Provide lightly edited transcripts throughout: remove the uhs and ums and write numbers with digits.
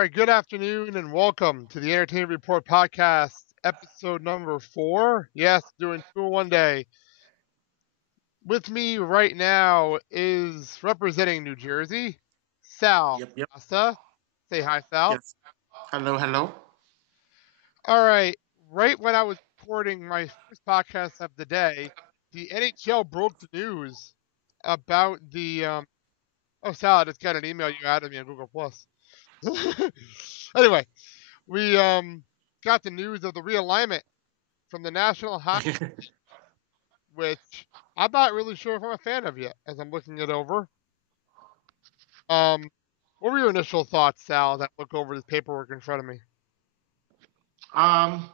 right, good afternoon and welcome to the Entertainment Report podcast, episode number 4. Yes, doing 2 in one day. With me right now is representing New Jersey, Sal Yep, yep. Costa. Say hi, Sal. Yes. Hello, hello. All right when I was recording my first podcast of the day, the NHL broke the news about oh, Sal, I just got an email you added me on Google Plus. Anyway, we got the news of the realignment from the National Hockey, which I'm not really sure if I'm a fan of yet, as I'm looking it over. Um, what were your initial thoughts, Sal, as I look over this paperwork in front of me? um,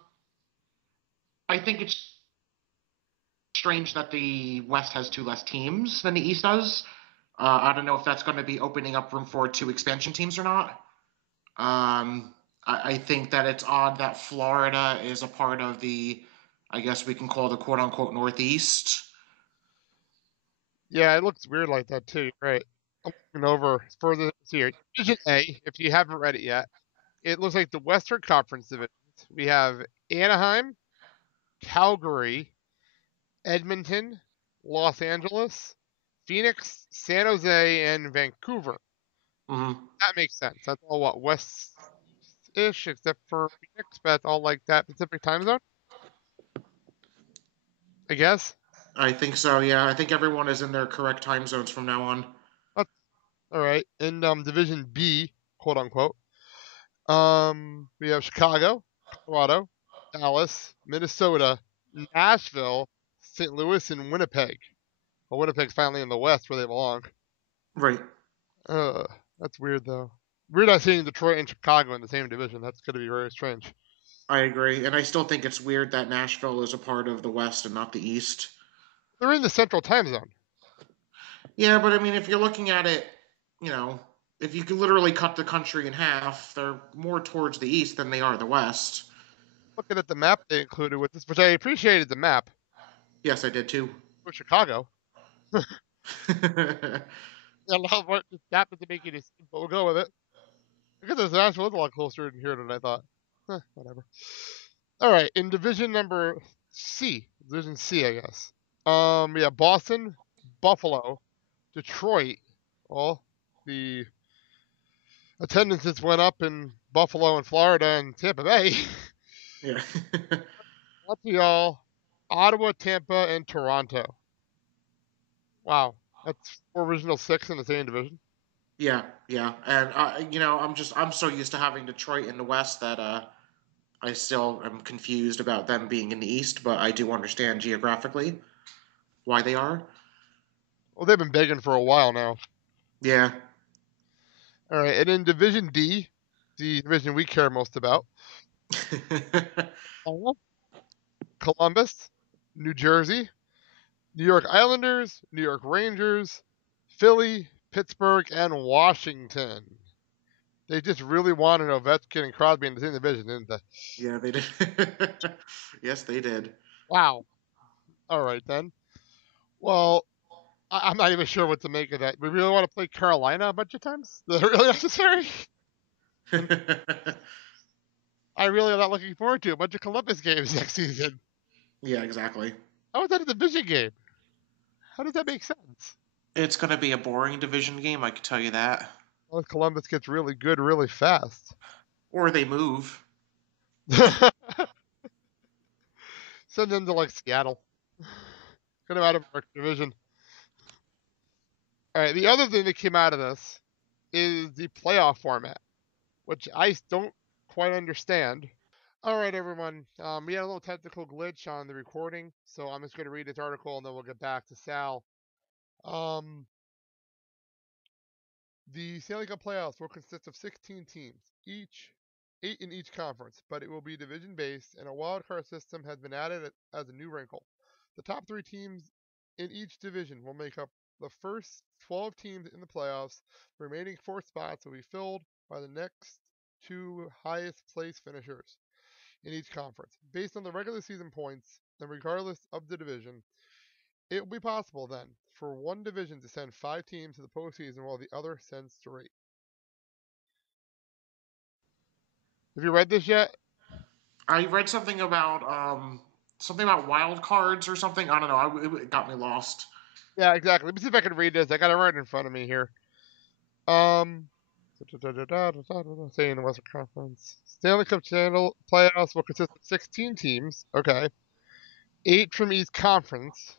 I think it's strange that the West has two less teams than the East does. I don't know if that's going to be opening up room for two expansion teams or not. I think that it's odd that Florida is a part of the, I guess we can call the quote unquote Northeast. Yeah, it looks weird like that too. Right. I'm looking over further here. Division A, if you haven't read it yet, it looks like the Western Conference divisions. We have Anaheim, Calgary, Edmonton, Los Angeles, Phoenix, San Jose, and Vancouver. Mm-hmm. That makes sense. That's all what West-ish, except for Phoenix, but that's all like that Pacific time zone, I guess. I think so. Yeah, I think everyone is in their correct time zones from now on. That's all right. In Division B, quote unquote, we have Chicago, Colorado, Dallas, Minnesota, Nashville, St. Louis, and Winnipeg. Well, Winnipeg's finally in the West where they belong. Right. Uh, that's weird though. Weird not seeing Detroit and Chicago in the same division. That's gonna be very strange. I agree, and I still think it's weird that Nashville is a part of the West and not the East. They're in the Central time zone. Yeah, but I mean, if you're looking at it, you know, if you could literally cut the country in half, they're more towards the east than they are the west. Looking at the map they included with this, which I appreciated the map Yes, I did too. for Chicago. I love what just happened to make it, but we'll go with it. Because this Nashville is a lot closer in here than I thought. Whatever. All right, in division number division C, I guess. We have Boston, Buffalo, Detroit. Well, the attendances went up in Buffalo and Florida and Tampa Bay. Yeah. Montreal, Ottawa, Tampa, and Toronto. Wow, that's 4 original 6 in the same division. Yeah, yeah. And I'm so used to having Detroit in the west that I still am confused about them being in the east, but I do understand geographically why they are. Well, they've been begging for a while now. Yeah. All right, and in Division D, the division we care most about, Columbus, New Jersey, New York Islanders, New York Rangers, Philly, Pittsburgh, and Washington. They just really wanted Ovechkin and Crosby in the same division, didn't they? Yeah, they did. Yes, they did. Wow. All right then. Well, I'm not even sure what to make of that. We really want to play Carolina a bunch of times. Is that really necessary? I really am not looking forward to a bunch of Columbus games next season. Yeah, exactly. How is that a division game? How does that make sense? It's going to be a boring division game, I can tell you that. Well, Columbus gets really good really fast. Or they move. Send them to like Seattle. Get them out of our division. All right. The other thing that came out of this is the playoff format, which I don't quite understand. All right, everyone. We had a little technical glitch on the recording, so I'm just going to read this article and then we'll get back to Sal. Um, the Stanley Cup playoffs will consist of 16 teams, each 8 in each conference, but it will be division based, and a wild card system has been added as a new wrinkle. The top 3 teams in each division will make up the first 12 teams in the playoffs. The remaining 4 spots will be filled by the next 2 highest place finishers in each conference. Based on the regular season points, and regardless of the division, it will be possible then for one division to send 5 teams to the postseason while the other sends 3. Have you read this yet? I read something about wild cards or something. I don't know. It got me lost. Yeah, exactly. Let me see if I can read this. I got it right in front of me here. Um, Say in the Western Conference, Stanley Cup Channel playoffs will consist of 16 teams. Okay, 8 from each conference.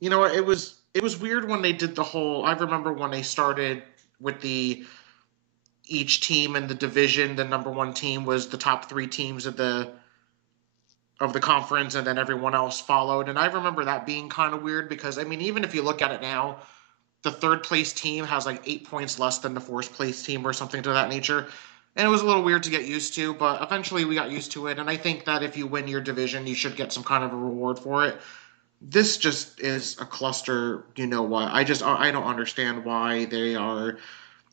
You know what? It was weird when they did the whole. I remember when they started with the each team in the division. The number one team was the top three teams of the conference, and then everyone else followed. And I remember that being kind of weird because I mean, even if you look at it now, the third place team has like 8 points less than the fourth place team or something to that nature. And it was a little weird to get used to, but eventually we got used to it. And I think that if you win your division, you should get some kind of a reward for it. This just is a cluster. You know what? I don't understand why they are.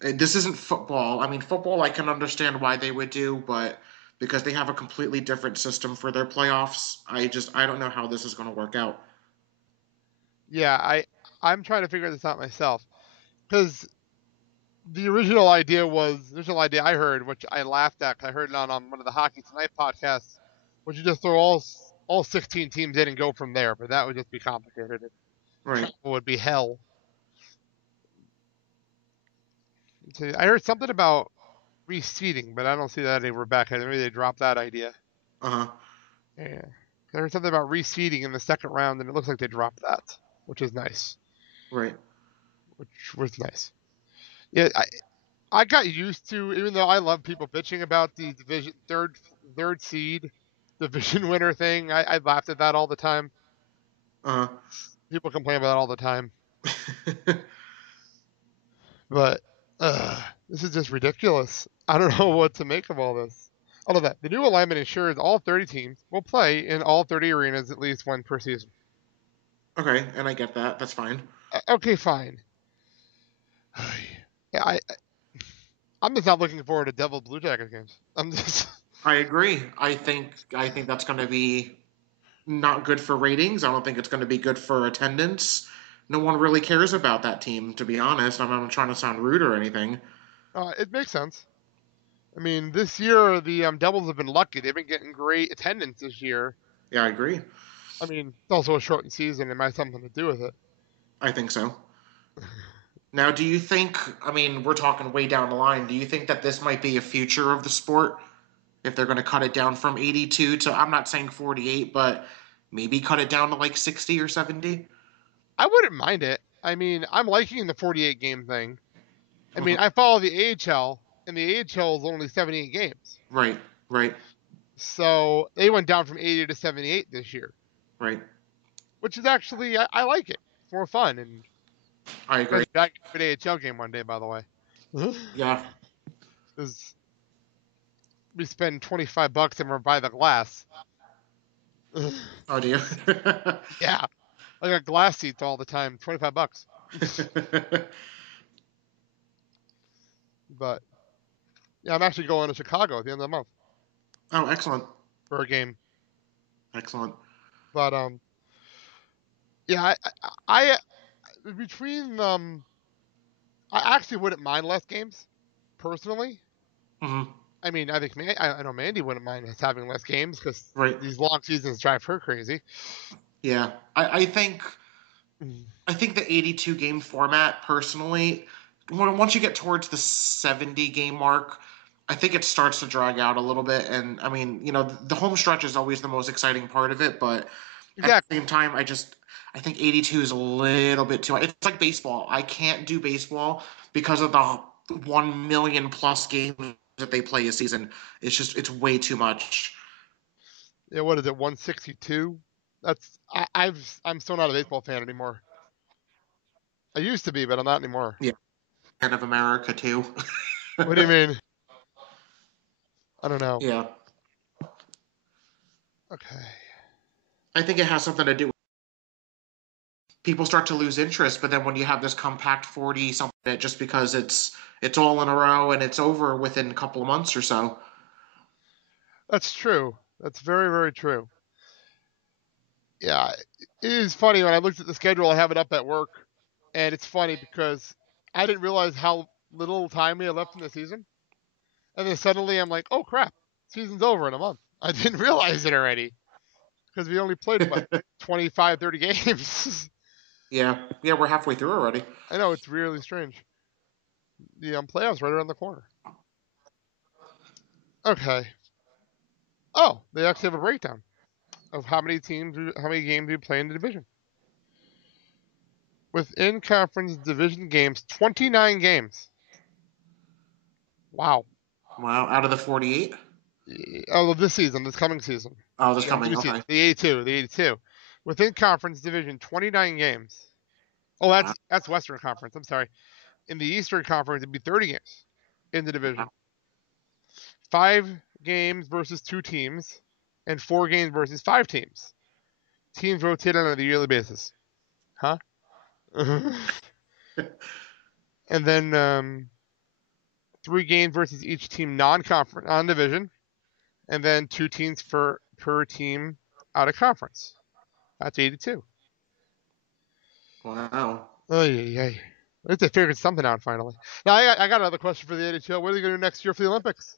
This isn't football. I mean, football I can understand why they would do, but because they have a completely different system for their playoffs, I don't know how this is going to work out. Yeah, I'm trying to figure this out myself because the original idea I heard, which I laughed at. 'Cause I heard it on one of the Hockey Tonight podcasts, was you just throw all 16 teams in and go from there. But that would just be complicated. Right. Travel would be hell. So I heard something about reseeding, but I don't see that anywhere back. Maybe they dropped that idea. Uh huh. Yeah. I heard something about reseeding in the second round, and it looks like they dropped that, which is nice. Right. Which was nice. Yeah, I got used to, even though I love people bitching about the division third seed division winner thing. I laughed at that all the time. Uh People complain about that all the time, huh. but this is just ridiculous. I don't know what to make of all this. All of that. The new alignment ensures all 30 teams will play in all 30 arenas at least one per season. Okay, and I get that. That's fine. Okay, fine. Yeah, I'm just not looking forward to Devil Blue Jacket games. I'm just I agree. I think that's going to be not good for ratings. I don't think it's going to be good for attendance. No one really cares about that team, to be honest. I'm not trying to sound rude or anything. it makes sense. I mean, this year the Devils have been lucky. They've been getting great attendance this year. Yeah, I agree. I mean, it's also a shortened season. It might have something to do with it. I think so. Now, do you think, I mean, we're talking way down the line, do you think that this might be a future of the sport? If they're going to cut it down from 82 to, I'm not saying 48, but maybe cut it down to like 60 or 70? I wouldn't mind it. I mean, I'm liking the 48 game thing. I mean, Mhm. I follow the AHL, and the AHL is only 78 games. Right, right, So they went down from 80 to 78 this year, right. which is actually, I like it. It's more fun. And I you agree. guys back to an AHL game one day, by the way. Yeah. Because we spend $25 and we buy the glass. Oh, do you? Yeah. I got glass seats all the time, $25. But yeah, I'm actually going to Chicago at the end of the month Oh, excellent. for a game. Excellent. But yeah, I between I actually wouldn't mind less games personally. Hmm. I mean, I think I know Mandy wouldn't mind us having less games because Right. these long seasons drive her crazy. Yeah. Mm. I think the 82 game format personally, once you get towards the 70 game mark, I think it starts to drag out a little bit. And I mean, the home stretch is always the most exciting part of it, but at the Exactly. same time, I think 82 is a little bit too much. It's like baseball. I can't do baseball because of the 1 million plus games that they play a season. It's way too much. Yeah, what is it? 162. I'm still not a baseball fan anymore. I used to be, but I'm not anymore. Yeah. And of America too. What do you mean? I don't know. Yeah. Okay. I think it has something to do with people start to lose interest, but then when you have this compact 40 something, just because it's all in a row and it's over within a couple of months or so. That's true. That's very, very true. Yeah, it is funny when I looked at the schedule. I have it up at work, and it's funny because I didn't realize how little time we had left in the season, and then suddenly I'm like, oh crap, season's over in a month. I didn't realize it already because we only played what 25, 30 games. Yeah, yeah, we're halfway through already. I know it's really strange. The playoffs right around the corner. Okay. Oh, they actually have a breakdown of how many how many games we play in the division. Within conference division games, 29 games. Wow. Wow, out of the 48. Oh, this season, this coming season. Oh, this The coming. new Okay. season, the 82. Within conference division, 29 games. Oh, Wow. that's Western Conference. I'm sorry. In the Eastern Conference, it'd be 30 games in the Wow. division. 5 games versus 2 teams, and 4 games versus 5 teams. Teams rotate on a yearly basis. Huh? And then 3 games versus each team non-conference, non-division, and then 2 teams per team out of conference. That's 82. Wow. Oh yeah. At least they figured something out finally. Now I got another question for the NHL. What are they going to do next year for the Olympics?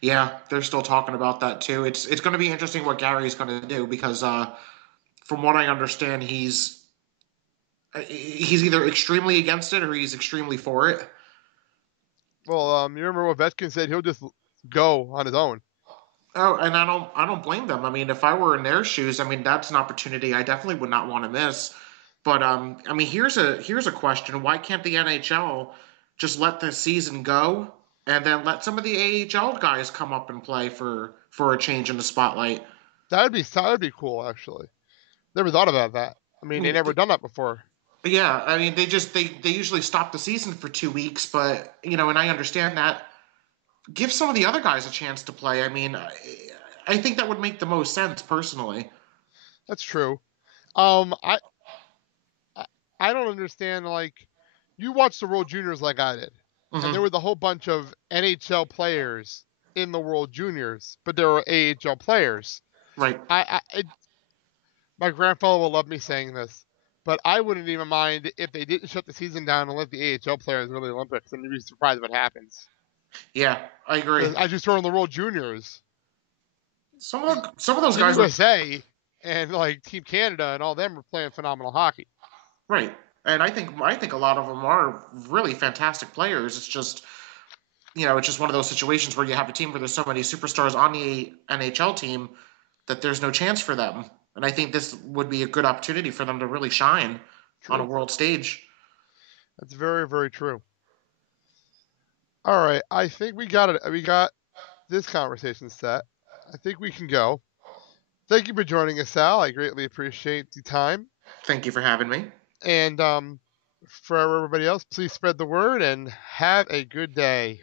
Yeah, they're still talking about that too. It's going to be interesting what Gary's going to do because from what I understand, he's either extremely against it or he's extremely for it. Well, you remember what Vetkin said? He'll just go on his own. Oh, and I don't blame them. I mean, if I were in their shoes, I mean that's an opportunity I definitely would not want to miss. But I mean, here's a question: why can't the NHL just let the season go and then let some of the AHL guys come up and play for a change in the spotlight? That would be cool actually. Never thought about that. I I mean, they mean, never done that before. yeah, I mean they usually stop the season for 2 weeks, but and I understand that. Give some of the other guys a chance to play. I mean, I think that would make the most sense personally. That's true. Um, I I, I don't understand. Like, you watched the World Juniors like I did, and there Hmm. was a whole bunch of NHL players in the World Juniors, but there were AHL players. Right. My grandfather will love me saying this, but I wouldn't even mind if they didn't shut the season down and let the AHL players go to the Olympics, and you'd be surprised what happens. Yeah, I agree. Because I just saw in the World Juniors, Some of those Team guys are USA and like Team Canada and all them were playing phenomenal hockey. right, and I think a lot of them are really fantastic players. It's just one of those situations where you have a team where there's so many superstars on the NHL team that there's no chance for them. And I think this would be a good opportunity for them to really shine on a True. world stage. That's very, very true. All right, I think we got it. We got this conversation set. I think we can go. Thank you for joining us, Sal. I greatly appreciate the time. Thank you for having me. And for everybody else, please spread the word and have a good day.